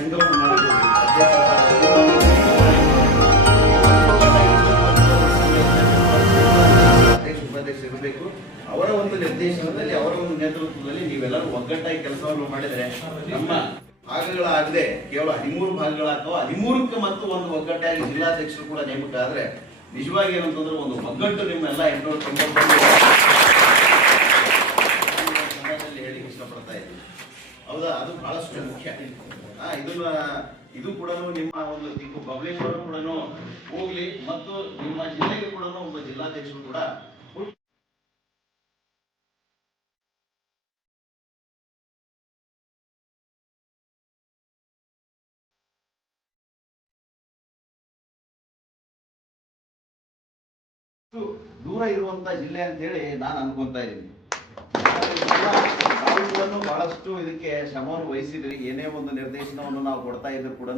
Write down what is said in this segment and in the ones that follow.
ಸಂಗಮ ಮಾಡಬೇಕು. ಅಧ್ಯಕ್ಷ ಉಪಾಧ್ಯಕ್ಷ ಇರಬೇಕು. ಅವರ ಒಂದು ನಿರ್ದೇಶನದಲ್ಲಿ, ಅವರ ಒಂದು ನೇತೃತ್ವದಲ್ಲಿ ನೀವೆಲ್ಲರೂ ಒಗ್ಗಟ್ಟಾಗಿ ಕೆಲಸವನ್ನು ಮಾಡಿದರೆ ನಮ್ಮ ಭಾಗಗಳಾಗದೆ ಕೇವಲ 13 ಭಾಗಗಳಾಗ್ತಾವ. 13ಕ್ಕೆ ಮತ್ತು ಒಂದು ಒಗ್ಗಟ್ಟಾಗಿ ಜಿಲ್ಲಾಧ್ಯಕ್ಷರು ಕೂಡ ನೇಮಕ ಆದ್ರೆ ನಿಜವಾಗಿ ಏನಂತಂದ್ರೆ ಒಂದು ಒಗ್ಗಟ್ಟು ನಿಮ್ಮೆಲ್ಲ 890 ಹೇಳಿ ಇಷ್ಟಪಡ್ತಾ ಇದ್ದೀವಿ. ಹೌದಾ? ಅದು ಬಹಳಷ್ಟು ಮುಖ್ಯ. ಇದು ಕೂಡ ನಿಮ್ಮ ಒಂದು ದಿಕ್ಕು ಬಬಲೇಶ್ವರ ಕೂಡ ಹೋಗ್ಲಿ ಮತ್ತು ನಿಮ್ಮ ಜಿಲ್ಲೆಗೆ ಕೂಡ ಒಬ್ಬ ಜಿಲ್ಲಾಧ್ಯಕ್ಷರು ಕೂಡ ದೂರ ಇರುವಂತ ಜಿಲ್ಲೆ ಅಂತ ಹೇಳಿ ನಾನು ಅನ್ಕೊಂತಾ ಇದ್ದೀನಿ. ತಾವು ಬಹಳಷ್ಟು ಇದಕ್ಕೆ ಶ್ರಮವನ್ನು ವಹಿಸಿದ್ರಿ. ಏನೇ ಒಂದು ನಿರ್ದೇಶನವನ್ನು ನಾವು ಕೊಡ್ತಾ ಇದ್ರು ಕೂಡ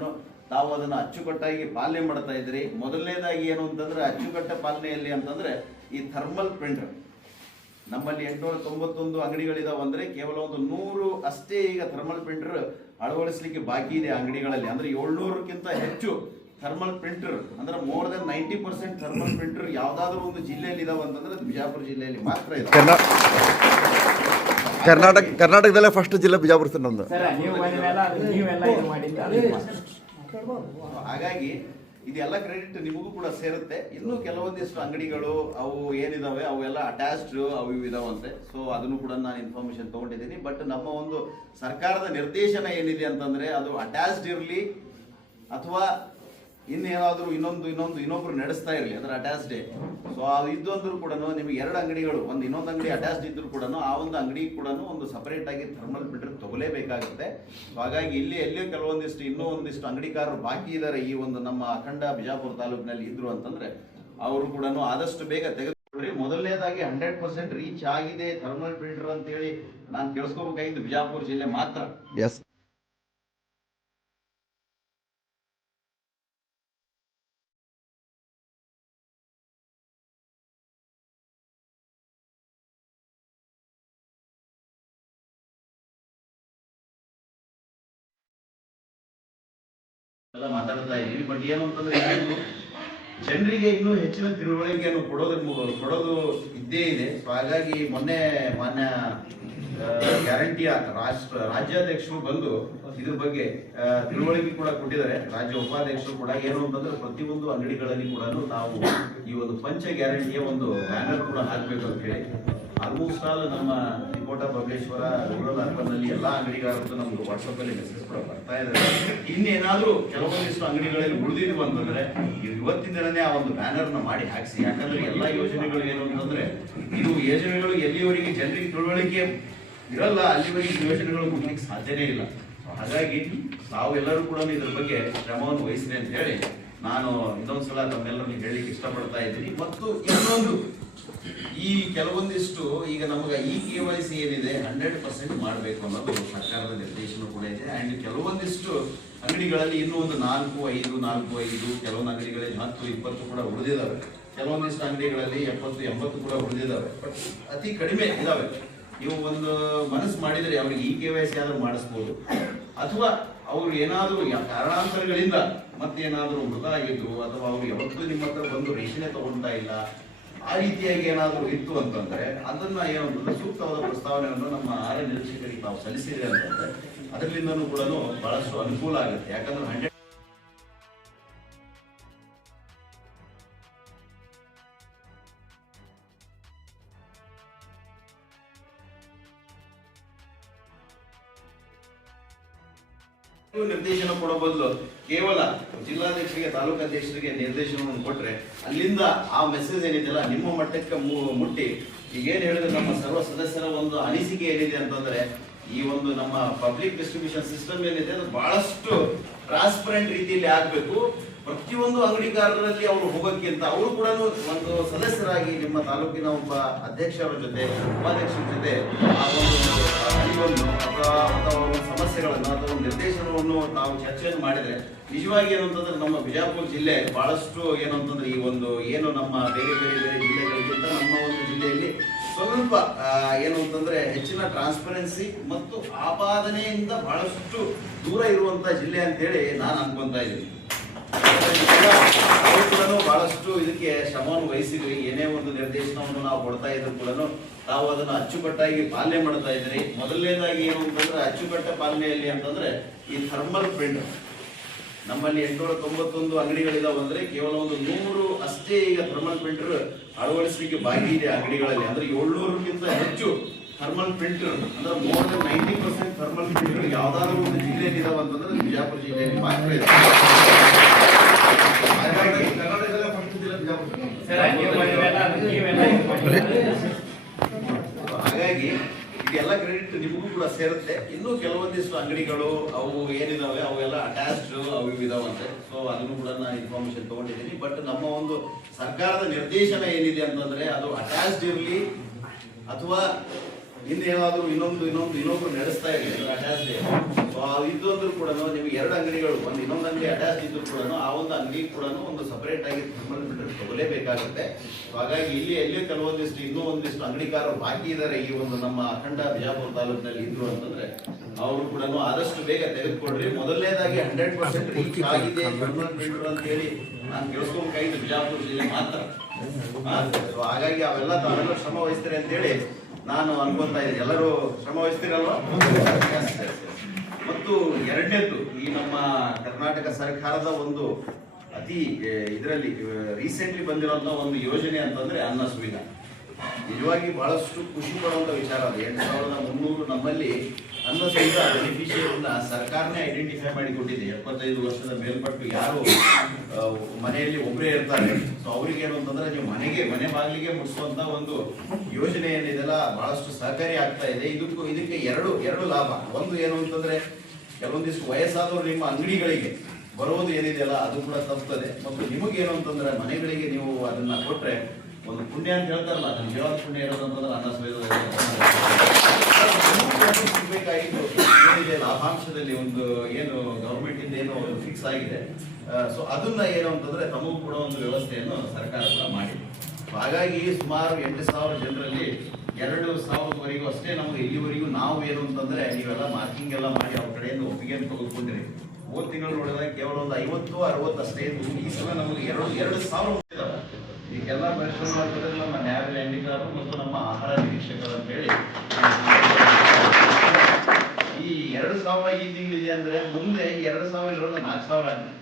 ತಾವು ಅದನ್ನು ಅಚ್ಚುಕಟ್ಟಾಗಿ ಪಾಲನೆ ಮಾಡ್ತಾ ಇದ್ರಿ. ಮೊದಲನೇದಾಗಿ ಏನು ಅಂತಂದ್ರೆ ಅಚ್ಚುಕಟ್ಟ ಪಾಲನೆಯಲ್ಲಿ ಅಂತಂದ್ರೆ ಈ ಥರ್ಮಲ್ ಪ್ರಿಂಟರ್ ನಮ್ಮಲ್ಲಿ 891 ಅಂಗಡಿಗಳಿದಾವೆ. ಅಂದ್ರೆ ಕೇವಲ ಒಂದು 100 ಅಷ್ಟೇ ಈಗ ಥರ್ಮಲ್ ಪ್ರಿಂಟರ್ ಅಳವಡಿಸಲಿಕ್ಕೆ ಬಾಕಿ ಇದೆ ಅಂಗಡಿಗಳಲ್ಲಿ. ಅಂದ್ರೆ 700ಕ್ಕಿಂತ ಹೆಚ್ಚು ಥರ್ಮಲ್ ಪ್ರಿಂಟರ್ ಅಂದ್ರೆ ಮೋರ್ ದನ್ 90% ಥರ್ಮಲ್ ಪ್ರಿಂಟರ್ ಯಾವ್ದಾದ್ರು ಒಂದು ಜಿಲ್ಲೆಯಲ್ಲಿ ಇದಾವೆ ಅಂತಂದ್ರೆ ಅದು ಬಿಜಾಪುರ ಜಿಲ್ಲೆಯಲ್ಲಿ ಮಾತ್ರ ಇದೆ. ಕರ್ನಾಟಕದಲ್ಲೇ ಫಸ್ಟ್ ಜಿಲ್ಲೆ ಬಿಜಾಪುರ ಸರ್ ನಮ್ದು. ಹಾಗಾಗಿ ಇದೆಲ್ಲ ಕ್ರೆಡಿಟ್ ನಿಮಗೂ ಕೂಡ ಸೇರುತ್ತೆ. ಇನ್ನು ಕೆಲವೊಂದಿಷ್ಟು ಅಂಗಡಿಗಳು ಅವು ಏನಿದಾವೆ ಅವೆಲ್ಲ ಅಟ್ಯಾಚ್ಡ್ ಅವು ಇದಾವಂತೆ. ಸೊ ಅದನ್ನು ಕೂಡ ನಾನು ಇನ್ಫಾರ್ಮೇಶನ್ ತಗೊಂಡಿದ್ದೀನಿ. ಬಟ್ ನಮ್ಮ ಒಂದು ಸರ್ಕಾರದ ನಿರ್ದೇಶನ ಏನಿದೆ ಅಂತಂದ್ರೆ ಅದು ಅಟ್ಯಾಚ್ಡ್ ಇರಲಿ ಅಥವಾ ಇನ್ನೇನಾದ್ರೂ ಇನ್ನೊಬ್ರು ನಡೆಸ್ತಾ ಇರಲಿ, ಅಂದ್ರೆ ಅಟ್ಯಾಚ್ ಡೇ. ಸೊ ಅದು ಇದ್ದಂದ್ರೂ ಕೂಡ ನಿಮಗೆ 2 ಅಂಗಡಿಗಳು, ಒಂದು ಇನ್ನೊಂದು ಅಂಗಡಿ ಅಟ್ಯಾಚ್ ಇದ್ರು ಕೂಡ ಆ ಒಂದು ಅಂಗಡಿ ಕೂಡ ಒಂದು ಸಪರೇಟ್ ಆಗಿ ಥರ್ಮಲ್ ಪ್ರಿಂಟರ್ ತಗೊಳ್ಳೇಬೇಕಾಗುತ್ತೆ. ಸೊ ಹಾಗಾಗಿ ಇಲ್ಲಿ ಎಲ್ಲಿಯೂ ಕೆಲವೊಂದಿಷ್ಟು ಇನ್ನೂ ಒಂದಿಷ್ಟು ಅಂಗಡಿಕಾರರು ಬಾಕಿ ಇದ್ದಾರೆ ಈ ಒಂದು ನಮ್ಮ ಅಖಂಡ ಬಿಜಾಪುರ ತಾಲೂಕಿನಲ್ಲಿ ಇದ್ರು ಅಂತಂದ್ರೆ ಅವರು ಕೂಡ ಆದಷ್ಟು ಬೇಗ ತೆಗೆದುಕೊಡ್ರಿ. ಮೊದಲನೇದಾಗಿ 100% ರೀಚ್ ಆಗಿದೆ ಥರ್ಮಲ್ ಪ್ರಿಂಟರ್ ಅಂತ ಹೇಳಿ ನಾನು ಕೇಳಿಸ್ಕೋಬೇಕಾಗಿದ್ದು ಬಿಜಾಪುರ ಜಿಲ್ಲೆ ಮಾತ್ರ. ಎಸ್ ಎಲ್ಲ ಮಾತಾಡ್ತಾ ಇದ್ದೀವಿ. ಬಟ್ ಏನು ಅಂತಂದ್ರೆ ಜನರಿಗೆ ಇನ್ನೂ ಹೆಚ್ಚಿನ ತಿಳುವಳಿಕೆಯನ್ನು ಕೊಡೋದು ಇದ್ದೇ ಇದೆ. ಸೊ ಹಾಗಾಗಿ ಮೊನ್ನೆ ಮಾನ್ಯ ಗ್ಯಾರಂಟಿಯ ರಾಜ್ಯಾಧ್ಯಕ್ಷರು ಬಂದು ಇದ್ರ ಬಗ್ಗೆ ತಿಳುವಳಿಕೆ ಕೂಡ ಕೊಟ್ಟಿದ್ದಾರೆ. ರಾಜ್ಯ ಉಪಾಧ್ಯಕ್ಷರು ಕೂಡ ಏನು ಅಂತಂದ್ರೆ ಪ್ರತಿಯೊಂದು ಅಂಗಡಿಗಳಲ್ಲಿ ಕೂಡ ನಾವು ಈ ಒಂದು ಪಂಚ ಗ್ಯಾರಂಟಿಯ ಒಂದು ಬ್ಯಾನರ್ ಕೂಡ ಹಾಕ್ಬೇಕು ಅಂತ ಹೇಳಿ ಆಲ್ಮೋಸ್ಟ್ ಆಲ್ ನಮ್ಮ ನಿಕೋಟ ಬಬಲೇಶ್ವರ ರೂರಲ್ ಅರ್ಬನ್ ನಲ್ಲಿ ಎಲ್ಲಾ ಅಂಗಡಿಗಾರದ್ದು ನಮ್ಗೆ ವಾಟ್ಸ್ಆಪ್ ಅಲ್ಲಿ ಮೆಸೇಜ್ ಕೂಡ ಬರ್ತಾ ಇದ್ದಾರೆ. ಇನ್ನೇನಾದ್ರೂ ಕೆಲವೊಂದಿಷ್ಟು ಅಂಗಡಿಗಳಲ್ಲಿ ಉಳಿದಿದ್ವು ಅಂತಂದ್ರೆ ಇವತ್ತಿನ ದಿನನೇ ಆ ಒಂದು ಬ್ಯಾನರ್ ನ ಮಾಡಿ ಹಾಕ್ಸಿ. ಯಾಕಂದ್ರೆ ಎಲ್ಲಾ ಯೋಜನೆಗಳು ಏನು ಅಂತಂದ್ರೆ ಇದು ಯೋಜನೆಗಳು ಎಲ್ಲಿವರೆಗೆ ಜನರಿಗೆ ತಿಳುವಳಿಕೆ ಇರಲ್ಲ ಅಲ್ಲಿವರೆಗೆ ಯೋಜನೆಗಳು ಕೊಡ್ಲಿಕ್ಕೆ ಸಾಧ್ಯನೇ ಇಲ್ಲ. ಹಾಗಾಗಿ ತಾವೆಲ್ಲರೂ ಕೂಡ ಇದ್ರ ಬಗ್ಗೆ ಶ್ರಮವನ್ನು ವಹಿಸಿದೆ ಅಂತ ಹೇಳಿ ನಾನು ಇನ್ನೊಂದ್ಸಲ ತಮ್ಮೆಲ್ಲರನ್ನು ಹೇಳಲಿಕ್ಕೆ ಇಷ್ಟಪಡ್ತಾ ಇದ್ದೀನಿ. ಮತ್ತು ಇನ್ನೊಂದು ಈ ಕೆಲವೊಂದಿಷ್ಟು ಈಗ ನಮಗೆ ಈ KYC ಏನಿದೆ 100% ಮಾಡಬೇಕು ಅನ್ನೋದು ಸರ್ಕಾರದ ನಿರ್ದೇಶನ ಕೂಡ ಇದೆ. ಅಂಡ್ ಕೆಲವೊಂದಿಷ್ಟು ಅಂಗಡಿಗಳಲ್ಲಿ ಇನ್ನೂ ಒಂದು 4-5 ಕೆಲವೊಂದು ಅಂಗಡಿಗಳಲ್ಲಿ 10-20 ಕೂಡ ಉಳಿದಿದ್ದಾವೆ. ಕೆಲವೊಂದಿಷ್ಟು ಅಂಗಡಿಗಳಲ್ಲಿ 70-80 ಕೂಡ ಉಳಿದಿದ್ದಾವೆ. ಬಟ್ ಅತಿ ಕಡಿಮೆ ಇದಾವೆ. ನೀವು ಒಂದು ಮನಸ್ಸು ಮಾಡಿದರೆ ಅವ್ರಿಗೆ ಈ KYC ಆದ್ರೂ ಮಾಡಿಸ್ಬೋದು, ಅಥವಾ ಅವ್ರು ಏನಾದರೂ ಕಾರಣಾಂತರಗಳಿಂದ ಮತ್ತೇನಾದ್ರೂ ಮೃತ ಆಗಿದ್ರು ಅಥವಾ ಅವ್ರು ಯಾವತ್ತೂ ನಿಮ್ಮ ಹತ್ರ ಬಂದು ರೇಷನೆ ತಗೊಳ್ತಾ ಇಲ್ಲ, ಆ ರೀತಿಯಾಗಿ ಏನಾದರೂ ಇತ್ತು ಅಂತಂದ್ರೆ ಅದನ್ನ ಏನಂತಂದ್ರೆ ಸೂಕ್ತವಾದ ಪ್ರಸ್ತಾವನೆಯನ್ನು ನಮ್ಮ ಆರ್ಯ ನಿರೀಕ್ಷಕರಿಗೆ ತಾವು ಸಲ್ಲಿಸಿದ್ರೆ ಅಂತಂದ್ರೆ ಅದರಿಂದನೂ ಕೂಡ ಬಹಳಷ್ಟು ಅನುಕೂಲ ಆಗುತ್ತೆ. ಯಾಕಂದ್ರೆ 100 ನಿರ್ದೇಶನ ಕೊಡೋ ಬದಲು ಕೇವಲ ಜಿಲ್ಲಾಧ್ಯಕ್ಷರಿಗೆ ತಾಲೂಕಾಧ್ಯಕ್ಷರಿಗೆ ನಿರ್ದೇಶನವನ್ನು ಕೊಟ್ರೆ ಅಲ್ಲಿಂದ ಆ ಮೆಸೇಜ್ ಏನಿದೆಯಲ್ಲ ನಿಮ್ಮ ಮಟ್ಟಕ್ಕೆ ಮುಟ್ಟಿ ಈಗೇನು ಹೇಳಿದ್ರೆ ನಮ್ಮ ಸರ್ವ ಸದಸ್ಯರ ಒಂದು ಅನಿಸಿಕೆ ಏನಿದೆ ಅಂತಂದ್ರೆ ಈ ಒಂದು ನಮ್ಮ ಪಬ್ಲಿಕ್ ಡಿಸ್ಟ್ರಿಬ್ಯೂಷನ್ ಸಿಸ್ಟಮ್ ಏನಿದೆ ಅದು ಬಹಳಷ್ಟು ಟ್ರಾನ್ಸ್ಪರೆಂಟ್ ರೀತಿಯಲ್ಲಿ ಆಗ್ಬೇಕು. ಪ್ರತಿಯೊಂದು ಅಂಗಡಿಕಾರರಲ್ಲಿ ಅವರು ಹೋಗೋಕ್ಕಿಂತ ಅವರು ಕೂಡ ಒಂದು ಸದಸ್ಯರಾಗಿ ನಿಮ್ಮ ತಾಲೂಕಿನ ಒಬ್ಬ ಅಧ್ಯಕ್ಷರ ಜೊತೆ ಉಪಾಧ್ಯಕ್ಷರ ಜೊತೆ ಆ ಒಂದು ಅರಿವನ್ನು ಅಥವಾ ಸಮಸ್ಯೆಗಳನ್ನು ಅಥವಾ ನಿರ್ದೇಶನವನ್ನು ನಾವು ಚರ್ಚೆಯನ್ನು ಮಾಡಿದ್ರೆ ನಿಜವಾಗಿ ಏನಂತಂದ್ರೆ ನಮ್ಮ ಬಿಜಾಪುರ ಜಿಲ್ಲೆ ಬಹಳಷ್ಟು ಏನಂತಂದ್ರೆ ಈ ಒಂದು ಏನು ನಮ್ಮ ಬೇರೆ ಜಿಲ್ಲೆಗಳಿಗಿಂತ ನಮ್ಮ ಒಂದು ಜಿಲ್ಲೆಯಲ್ಲಿ ಸ್ವಲ್ಪ ಏನು ಅಂತಂದ್ರೆ ಹೆಚ್ಚಿನ ಟ್ರಾನ್ಸ್ಪರೆನ್ಸಿ ಮತ್ತು ಆಪಾದನೆಯಿಂದ ಬಹಳಷ್ಟು ದೂರ ಇರುವಂತ ಜಿಲ್ಲೆ ಅಂತೇಳಿ ನಾನು ಅನ್ಕೊಂತಾ ಇದ್ದೀನಿ. ಅವರು ಕೂಡ ಬಹಳಷ್ಟು ಇದಕ್ಕೆ ಶ್ರಮವನ್ನು ವಹಿಸಿದ್ವಿ. ಏನೇ ಒಂದು ನಿರ್ದೇಶನವನ್ನು ನಾವು ಕೊಡ್ತಾ ಇದ್ರು ಕೂಡ ತಾವು ಅದನ್ನು ಅಚ್ಚುಕಟ್ಟಾಗಿ ಪಾಲನೆ ಮಾಡ್ತಾ ಇದ್ರಿ. ಮೊದಲನೇದಾಗಿ ಏನು ಅಂತಂದ್ರೆ ಅಚ್ಚುಕಟ್ಟ ಪಾಲನೆಯಲ್ಲಿ ಅಂತಂದ್ರೆ ಈ ಥರ್ಮಲ್ ಪ್ರಿಂಟ್ ನಮ್ಮಲ್ಲಿ 891 ಅಂಗಡಿಗಳಿದಾವೆ ಅಂದ್ರೆ ಕೇವಲ ಒಂದು 100 ಅಷ್ಟೇ ಈಗ ಥರ್ಮಲ್ ಪ್ರಿಂಟರ್ ಅಳವಡಿಸಲಿಕ್ಕೆ ಬಾಕಿ ಇದೆ ಅಂಗಡಿಗಳಲ್ಲಿ. ಅಂದ್ರೆ 700ಕ್ಕಿಂತ ಹೆಚ್ಚು ಥರ್ಮಲ್ ಪ್ರಿಂಟರ್ ಅಂದ್ರೆ ಮೋರ್ ದನ್ 90% ಥರ್ಮಲ್ ಪ್ರಿಂಟರ್ ಯಾವ್ದಾದ್ರು ಒಂದು ಜಿಲ್ಲೆಯಲ್ಲಿ ಇದಾವೆ ಅಂತಂದ್ರೆ ಬಿಜಾಪುರ ಜಿಲ್ಲೆಯಲ್ಲಿ ಮಾತ್ರ ಇದೆ. ಹಾಗಾಗಿ ಕರ್ನಾಟಕದಲ್ಲೇ ಫಸ್ಟ್ ಜಿಲ್ಲೆ ಬಿಜಾಪುರ. ಹಾಗಾಗಿ ಇದೆಲ್ಲ ಕ್ರೆಡಿಟ್ ನಿಮಗೂ ಕೂಡ ಸೇರುತ್ತೆ. ಇನ್ನೂ ಕೆಲವೊಂದಿಷ್ಟು ಅಂಗಡಿಗಳು ಅವು ಏನಿದಾವೆ ಅವೆಲ್ಲ ಅಟ್ಯಾಚ್ಡ್ ಅವು ಇದಾವಂತೆ. ಸೊ ಅದನ್ನು ಕೂಡ ನಾನು ಇನ್ಫಾರ್ಮೇಶನ್ ತಗೊಂಡಿದ್ದೀನಿ. ಬಟ್ ನಮ್ಮ ಒಂದು ಸರ್ಕಾರದ ನಿರ್ದೇಶನ ಏನಿದೆ ಅಂತಂದ್ರೆ ಅದು ಅಟ್ಯಾಚ್ಡ್ ಇರಲಿ ಅಥವಾ ಇನ್ನೇನಾದ್ರೂ ಇನ್ನೊಬ್ರು ನಡೆಸ್ತಾ ಇರಲಿ ಅಟ್ಯಾಚ್ಡ್ ಇದ್ದಂದ್ರೂ ಕೂಡ ನಿಮ್ಗೆ 2 ಅಂಗಡಿಗಳು ಒಂದು ಇನ್ನೊಂದು ಅಂಗಡಿ ಅಟ್ಯಾಚ್ ಇದ್ರು ಕೂಡ ಆ ಒಂದು ಅಂಗಡಿ ಕೂಡ ಒಂದು ಸಪರೇಟ್ ಆಗಿ ಥರ್ಮಲ್ ಪ್ರಿಂಟರ್ ತಗೊಳ್ಳೇಬೇಕಾಗುತ್ತೆ. ಹಾಗಾಗಿ ಇಲ್ಲಿ ಎಲ್ಲಿ ಕೆಲವೊಂದಿಷ್ಟು ಇನ್ನೂ ಒಂದಿಷ್ಟು ಅಂಗಡಿಕಾರರು ಬಾಕಿ ಇದ್ದಾರೆ ಈ ಒಂದು ನಮ್ಮ ಅಖಂಡ ಬಿಜಾಪುರ ತಾಲೂಕಿನಲ್ಲಿ ಇದ್ರು ಅಂತಂದ್ರೆ ಅವರು ಕೂಡ ಆದಷ್ಟು ಬೇಗ ತೆಗೆದುಕೊಡ್ರಿ. ಮೊದಲನೇದಾಗಿ 100% ರೀಚ್ ಆಗಿದೆ ಥರ್ಮಲ್ ಪ್ರಿಂಟರ್ ಅಂತ ಹೇಳಿ ನಾನು ಕೇಳಿಸ್ಕೊಂಡ್ಕಾಯ್ತು ಬಿಜಾಪುರ ಜಿಲ್ಲೆ ಮಾತ್ರ. ಹಾಗಾಗಿ ತಾವೆಲ್ಲ ಶ್ರಮ ವಹಿಸ್ತಾರೆ ಅಂತ ಹೇಳಿ ನಾನು ಅನ್ಕೊಂತಾ ಇದ್ದೀನಿ. ಎಲ್ಲರೂ ಶ್ರಮ ವಹಿಸ್ತೀರಲ್ವಾ? ಮತ್ತು ಎರಡನೇದು ಈ ನಮ್ಮ ಕರ್ನಾಟಕ ಸರ್ಕಾರದ ಒಂದು ಅತಿ ಇದರಲ್ಲಿ ರೀಸೆಂಟ್ಲಿ ಬಂದಿರುವಂತ ಒಂದು ಯೋಜನೆ ಅಂತಂದ್ರೆ ಅನ್ನ ಸುವಿಧ. ನಿಜವಾಗಿ ಬಹಳಷ್ಟು ಖುಷಿ ಪಡುವಂತ ವಿಚಾರ ಅದು. 8,300 ನಮ್ಮಲ್ಲಿ ಅನ್ನ ಸುವಿಧ ಬೆನಿಫಿಷಿಯರಿನ ಸರ್ಕಾರನೇ ಐಡೆಂಟಿಫೈ ಮಾಡಿಕೊಟ್ಟಿದೆ. 75 ವರ್ಷದ ಮೇಲ್ಪಟ್ಟು ಯಾರು ಮನೆಯಲ್ಲಿ ಒಬ್ಬರೇ ಇರ್ತಾರೆ ಸೊ ಅವ್ರಿಗೆ ಏನು ಅಂತಂದ್ರೆ ನೀವು ಮನೆ ಬಾಗಿಲಿಗೆ ಮುಟ್ಟಿಸುವಂತ ಒಂದು ಯೋಜನೆ ಏನಿದೆಲ್ಲ ಬಹಳಷ್ಟು ಸಹಕಾರಿ ಆಗ್ತಾ ಇದೆ. ಇದಕ್ಕೆ ಎರಡು ಲಾಭ. ಒಂದು ಏನು ಅಂತಂದ್ರೆ ಕೆಲವೊಂದಿಷ್ಟು ವಯಸ್ಸಾದವರು ನಿಮ್ಮ ಅಂಗಡಿಗಳಿಗೆ ಬರೋದು ಏನಿದೆಯಲ್ಲ ಅದು ಕೂಡ ತಪ್ಪುತ್ತದೆ. ಮತ್ತು ನಿಮಗೇನು ಅಂತಂದ್ರೆ ಮನೆಗಳಿಗೆ ನೀವು ಅದನ್ನ ಕೊಟ್ರೆ ಒಂದು ಪುಣ್ಯ ಅಂತ ಹೇಳ್ತಾರಲ್ಲ, ಅದನ್ನ ನಿಜವಾದ ಪುಣ್ಯ ಇರೋದು ಅಂತಂದ್ರೆ ಅನ್ನ ಸಿಗಬೇಕಾಗಿತ್ತು. ಏನಿದೆ ಲಾಭಾಂಶದಲ್ಲಿ ಒಂದು ಏನು ಗವರ್ಮೆಂಟ್ ಇಂದ ಏನು ಫಿಕ್ಸ್ ಆಗಿದೆ ಸೊ ಅದನ್ನ ಏನು ಅಂತಂದ್ರೆ ತಮಗೂ ಕೂಡ ಒಂದು ವ್ಯವಸ್ಥೆಯನ್ನು ಸರ್ಕಾರ ಕೂಡ ಮಾಡಿದೆ. ಹಾಗಾಗಿ ಸುಮಾರು 8,000 ಜನರಲ್ಲಿ 2,000ವರೆಗೂ ಅಷ್ಟೇ ನಮ್ಗೆ ಇಲ್ಲಿವರೆಗೂ ನಾವು ಏನು ಅಂತಂದ್ರೆ ನೀವೆಲ್ಲ ಮಾರ್ಕಿಂಗ್ ಎಲ್ಲ ಮಾಡಿ ಅವ್ರ ಕಡೆಯಿಂದ ಒಪ್ಪಿಗೆ ತೆಗೆದುಕೊಂಡಿರಿ. 3 ತಿಂಗಳು ನೋಡಿದಾಗ ಕೇವಲ ಒಂದು 50-60 ಅಷ್ಟೇ ಇದ್ದು ಈ ಸಲ ನಮಗೆ 2,000 ಈಗೆಲ್ಲ ಪರಿಶ್ರಮ ಮಾಡ್ತಾರೆ ನಮ್ಮ ನ್ಯಾಯ ಎನ್ನಿಕಾರರು ಮತ್ತು ನಮ್ಮ ಆಹಾರ ನಿರೀಕ್ಷಕರು ಅಂತ ಹೇಳಿ ಈ 2,000 ಈ ತಿಂಗಳಿದೆ ಅಂದ್ರೆ ಮುಂದೆ 2,000 ಇರೋದು 4,000 ಆಗಿದೆ.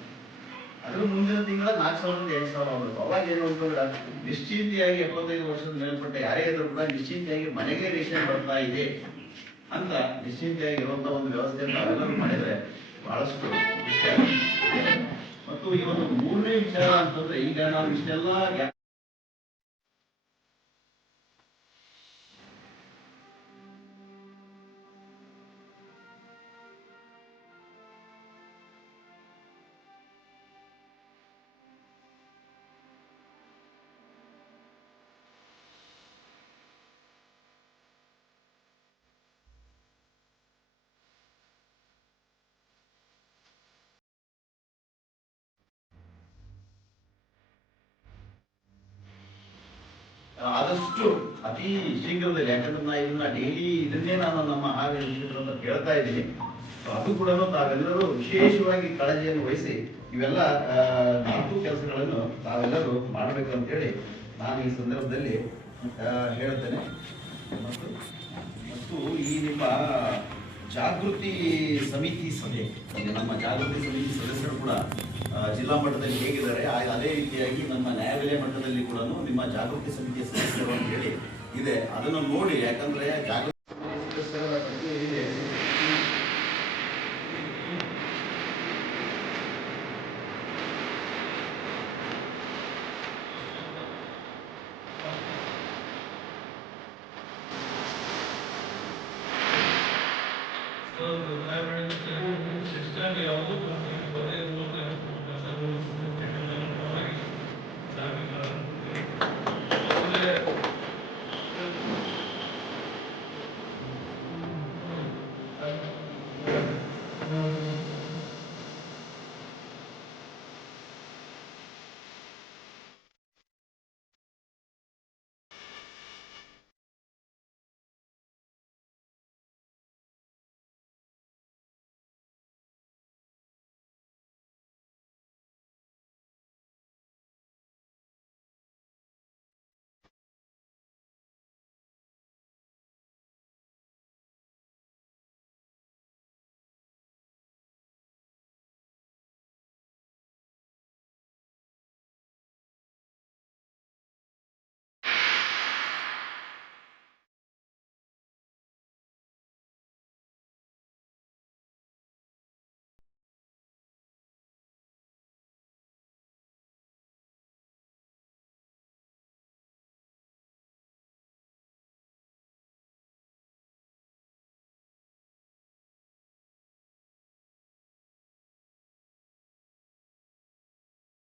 ಅದ್ರ ಮುಂದಿನ ತಿಂಗಳ 4,000 8,000 ಆಗಬೇಕು. ಅವಾಗ ಏನು ಅಂತಂದ್ರೆ ನಿಶ್ಚಿಂತೆಯಾಗಿ 75 ವರ್ಷದ ಮೇಲ್ಪಟ್ಟ ಯಾರೇ ಇದ್ರು ಕೂಡ ನಿಶ್ಚಿಂತೆಯಾಗಿ ಮನೆಗೆ ರೇಷನ್ ಬರ್ತಾ ಇದೆ ಅಂತ ನಿಶ್ಚಿಂತೆಯಾಗಿ ಇರುವಂತ ಒಂದು ವ್ಯವಸ್ಥೆ ನಾವೆಲ್ಲರೂ ಮಾಡಿದ್ರೆ ಬಹಳಷ್ಟು ವಿಷಯ. ಮತ್ತು ಈ ಒಂದು 3ನೇ ವಿಚಾರ ಅಂತಂದ್ರೆ ಈಗ ನಾವು ಇಷ್ಟೆಲ್ಲ ಆದಷ್ಟು ಅತಿ ಶೀಘ್ರದಲ್ಲಿ, ಯಾಕಂದ್ರೆ ನಾ ಇದನ್ನ ಡೈಲಿ ಇದನ್ನೇ ನಾನು ನಮ್ಮ ಆಹಾರ ಅಂತ ಕೇಳ್ತಾ ಇದ್ದೀನಿ. ಅದು ಕೂಡ ತಾವೆಲ್ಲರೂ ವಿಶೇಷವಾಗಿ ಕಾಳಜಿಯನ್ನು ವಹಿಸಿ ಇವೆಲ್ಲ 4 ಕೆಲಸಗಳನ್ನು ತಾವೆಲ್ಲರೂ ಮಾಡಬೇಕು ಅಂತೇಳಿ ನಾನು ಈ ಸಂದರ್ಭದಲ್ಲಿ ಹೇಳ್ತೇನೆ. ಮತ್ತು ಈ ನಿಮ್ಮ ಜಾಗೃತಿ ಸಮಿತಿ ಸಭೆ, ನಮ್ಮ ಜಾಗೃತಿ ಸಮಿತಿ ಸದಸ್ಯರು ಕೂಡ ಜಿಲ್ಲಾ ಮಟ್ಟದಲ್ಲಿ ಹೇಗಿದ್ದಾರೆ ಅದೇ ರೀತಿಯಾಗಿ ನಮ್ಮ ನ್ಯಾಯಾಲಯ ಮಟ್ಟದಲ್ಲಿ ಕೂಡ ನಿಮ್ಮ ಜಾಗೃತಿ ಸಮಿತಿಯ ಸದಸ್ಯರು ಅಂತ ಹೇಳಿ ಇದೆ. ಅದನ್ನು ನೋಡಿ, ಯಾಕಂದ್ರೆ ಜಾಗೃತಿ